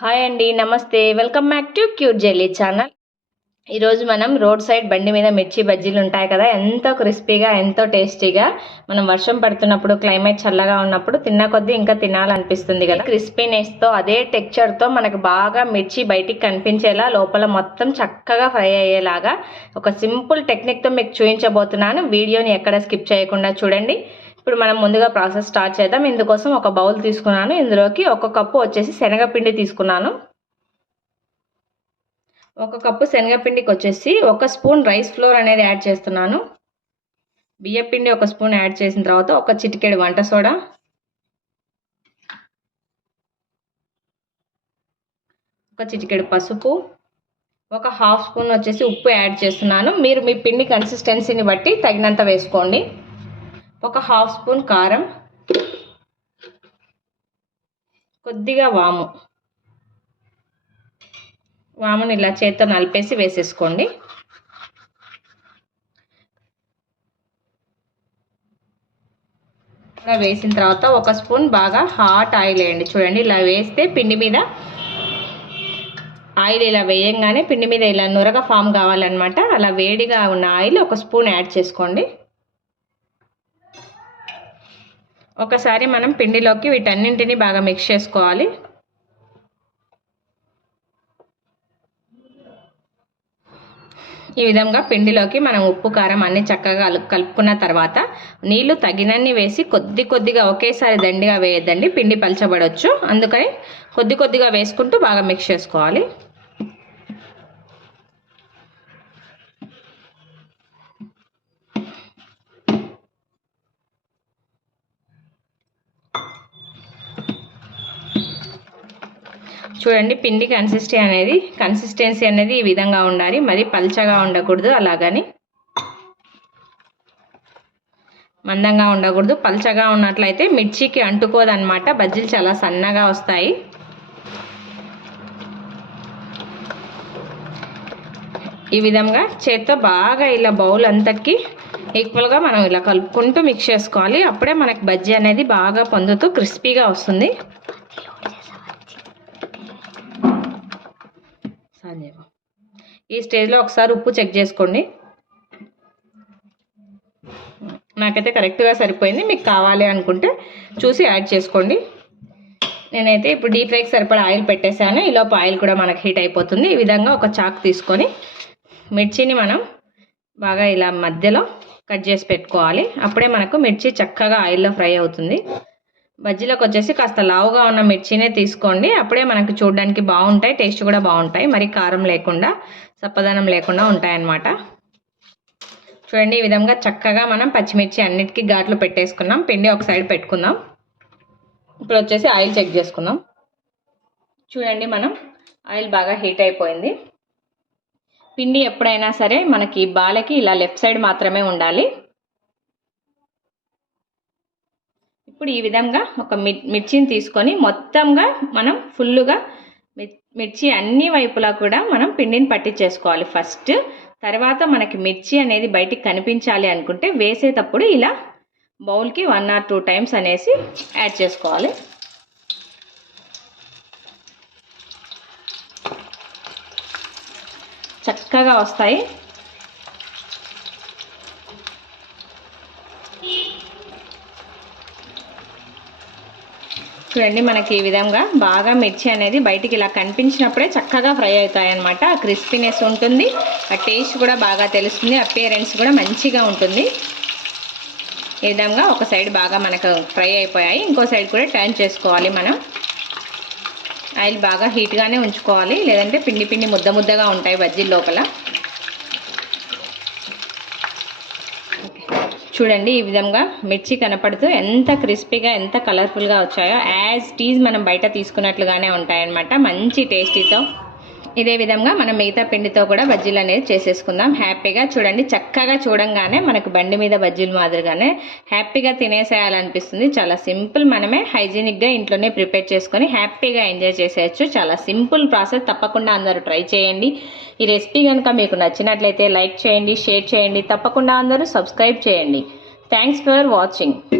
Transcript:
Hi అండి నమస్తే. Welcome back to cute jelly channel. ఈరోజు మనం రోడ్ సైడ్ బండి మీద మిర్చి బజ్జీలు ఉంటాయి కదా ఎంతో క్రిస్పీగా ఎంతో టేస్టీగా మనం వర్షం పడుతున్నప్పుడు క్లైమేట్ చల్లగా ఉన్నప్పుడు తిన్న కొద్దీ ఇంకా తినాలనిపిస్తుంది కదా. క్రిస్పీనెస్తో అదే టెక్చర్తో మనకు బాగా మిర్చి బయటికి కనిపించేలా లోపల మొత్తం చక్కగా ఫ్రై అయ్యేలాగా ఒక సింపుల్ టెక్నిక్తో మీకు చూపించబోతున్నాను వీడియోని ఎక్కడ స్కిప్ చేయకుండా చూడండి. ఇప్పుడు మనం ముందుగా ప్రాసెస్ స్టార్ట్ చేద్దాం. ఇందుకోసం ఒక బౌల్ తీసుకున్నాను. ఇందులోకి ఒక కప్పు వచ్చేసి శనగపిండి తీసుకున్నాను. ఒక కప్పు శనగపిండికి వచ్చేసి ఒక స్పూన్ రైస్ ఫ్లోర్ అనేది యాడ్ చేస్తున్నాను. బియ్యపిండి ఒక స్పూన్ యాడ్ చేసిన తర్వాత ఒక చిటికెడు వంట సోడా. ఒక చిటికెడు పసుపు. ఒక హాఫ్ స్పూన్ వచ్చేసి ఉప్పు యాడ్ చేస్తున్నాను. మీరు మీ పిండి కన్సిస్టెన్సీని బట్టి తగినంత వేసుకోండి. ఒక హాఫ్ స్పూన్ కారం కొద్దిగా వాము. వాముని ఇలా చేత్తో నలిపేసి వేసేసుకోండి. ఇలా వేసిన తర్వాత ఒక స్పూన్ బాగా హాట్ ఆయిల్ వేయండి. చూడండి ఇలా వేస్తే పిండి మీద ఆయిల్ ఇలా వేయంగానే పిండి మీద ఇలా నురగ ఫామ్ కావాలన్నమాట. అలా వేడిగా ఉన్న ఆయిల్ ఒక స్పూన్ యాడ్ చేసుకోండి. ఒకసారి మనం పిండిలోకి వీటన్నింటినీ బాగా మిక్స్ చేసుకోవాలి. ఈ విధంగా పిండిలోకి మనం ఉప్పు కారం అన్ని చక్కగా కలుపుకున్న తర్వాత నీళ్ళు తగినన్ని వేసి కొద్ది కొద్దిగా ఒకేసారి దండిగా వేయద్దండి పిండి పలచబడవచ్చు అందుకని కొద్ది కొద్దిగా వేసుకుంటూ బాగా మిక్స్ చేసుకోవాలి. చూడండి పిండి కన్సిస్టెన్సీ అనేది కన్సిస్టెన్సీ అనేది ఈ విధంగా ఉండాలి. మరి పల్చగా ఉండకూడదు అలాగని. మందంగా ఉండకూడదు. పల్చగా ఉన్నట్లయితే మిర్చికి అంటుకోదన్నమాట. బజ్జీలు చాలా సన్నగా వస్తాయి. ఈ విధంగా చేత్తో బాగా ఇలా బౌల్ అంతటికి ఈక్వల్గా మనం ఇలా కలుపుకుంటూ మిక్స్ చేసుకోవాలి. అప్పుడే మనకి బజ్జీ అనేది బాగా పొందుతూ క్రిస్పీగా వస్తుంది. ఈ స్టేజ్లో ఒకసారి ఉప్పు చెక్ చేసుకోండి. నాకైతే కరెక్ట్గా సరిపోయింది. మీకు కావాలి అనుకుంటే చూసి యాడ్ చేసుకోండి. నేనైతే ఇప్పుడు డీప్ ఫ్రైకి సరిపడా ఆయిల్ పెట్టేశాను. ఈలోపు ఆయిల్ కూడా మనకు హీట్ అయిపోతుంది. ఈ విధంగా ఒక చాక్ తీసుకొని మిర్చిని మనం బాగా ఇలా మధ్యలో కట్ చేసి పెట్టుకోవాలి. అప్పుడే మనకు మిర్చి చక్కగా ఆయిల్లో ఫ్రై అవుతుంది. బజ్జీలోకి వచ్చేసి కాస్త లావుగా ఉన్న మిర్చినే తీసుకోండి. అప్పుడే మనకు చూడడానికి బాగుంటాయి టేస్ట్ కూడా బాగుంటాయి. మరి కారం లేకుండా సప్పదనం లేకుండా ఉంటాయన్నమాట. చూడండి ఈ విధంగా చక్కగా మనం పచ్చిమిర్చి అన్నిటికీ ఘాట్లు పెట్టేసుకున్నాం. పిండి ఒక సైడ్ పెట్టుకుందాం. ఇప్పుడు వచ్చేసి ఆయిల్ చెక్ చేసుకుందాం. చూడండి మనం ఆయిల్ బాగా హీట్ అయిపోయింది. పిండి ఎప్పుడైనా సరే మనకి బాలకి ఇలా లెఫ్ట్ సైడ్ మాత్రమే ఉండాలి. ఇప్పుడు ఈ విధంగా ఒక మిర్చిని తీసుకొని మొత్తంగా మనం ఫుల్లుగా మిర్చి అన్ని వైపులా కూడా మనం పిండిని పట్టించేసుకోవాలి ఫస్ట్. తర్వాత మనకి మిర్చి అనేది బయటికి కనిపించాలి అనుకుంటే వేసేటప్పుడు ఇలా బౌల్కి వన్ ఆర్ టూ టైమ్స్ అనేసి యాడ్ చేసుకోవాలి. చక్కగా వస్తాయి. చూడండి మనకి ఈ విధంగా బాగా మిర్చి అనేది బయటికి ఇలా కనిపించినప్పుడే చక్కగా ఫ్రై అవుతాయి అనమాట ఆ క్రిస్పీనెస్ ఉంటుంది. ఆ టేస్ట్ కూడా బాగా తెలుస్తుంది. అపియరెన్స్ కూడా మంచిగా ఉంటుంది. ఈ విధంగా ఒక సైడ్ బాగా మనకు ఫ్రై అయిపోయాయి. ఇంకో సైడ్ కూడా టర్న్ చేసుకోవాలి మనం. ఆయిల్ బాగా హీట్గానే ఉంచుకోవాలి. లేదంటే పిండి పిండి ముద్ద ముద్దగా ఉంటాయి బజ్జీల లోపల. చూడండి ఈ విధంగా మిర్చి కనపడుతూ ఎంత క్రిస్పీగా ఎంత కలర్ఫుల్గా వచ్చాయో యాజ్ టీజ్ మనం బయట తీసుకున్నట్లుగానే ఉంటాయన్నమాట. మంచి టేస్టీతో ఇదే విధంగా మనం మిగతా పిండితో కూడా బజ్జీలు అనేది చేసేసుకుందాం. హ్యాపీగా చూడండి. చక్కగా చూడంగానే మనకు బండి మీద బజ్జీలు మాదిరిగానే హ్యాపీగా తినేసేయాలనిపిస్తుంది. చాలా సింపుల్ మనమే హైజీనిక్గా ఇంట్లోనే ప్రిపేర్ చేసుకొని హ్యాపీగా ఎంజాయ్ చేసేయచ్చు. చాలా సింపుల్ ప్రాసెస్. తప్పకుండా అందరూ ట్రై చేయండి. ఈ రెసిపీ కనుక మీకు నచ్చినట్లయితే లైక్ చేయండి షేర్ చేయండి. తప్పకుండా అందరూ సబ్స్క్రైబ్ చేయండి. Thanks for watching.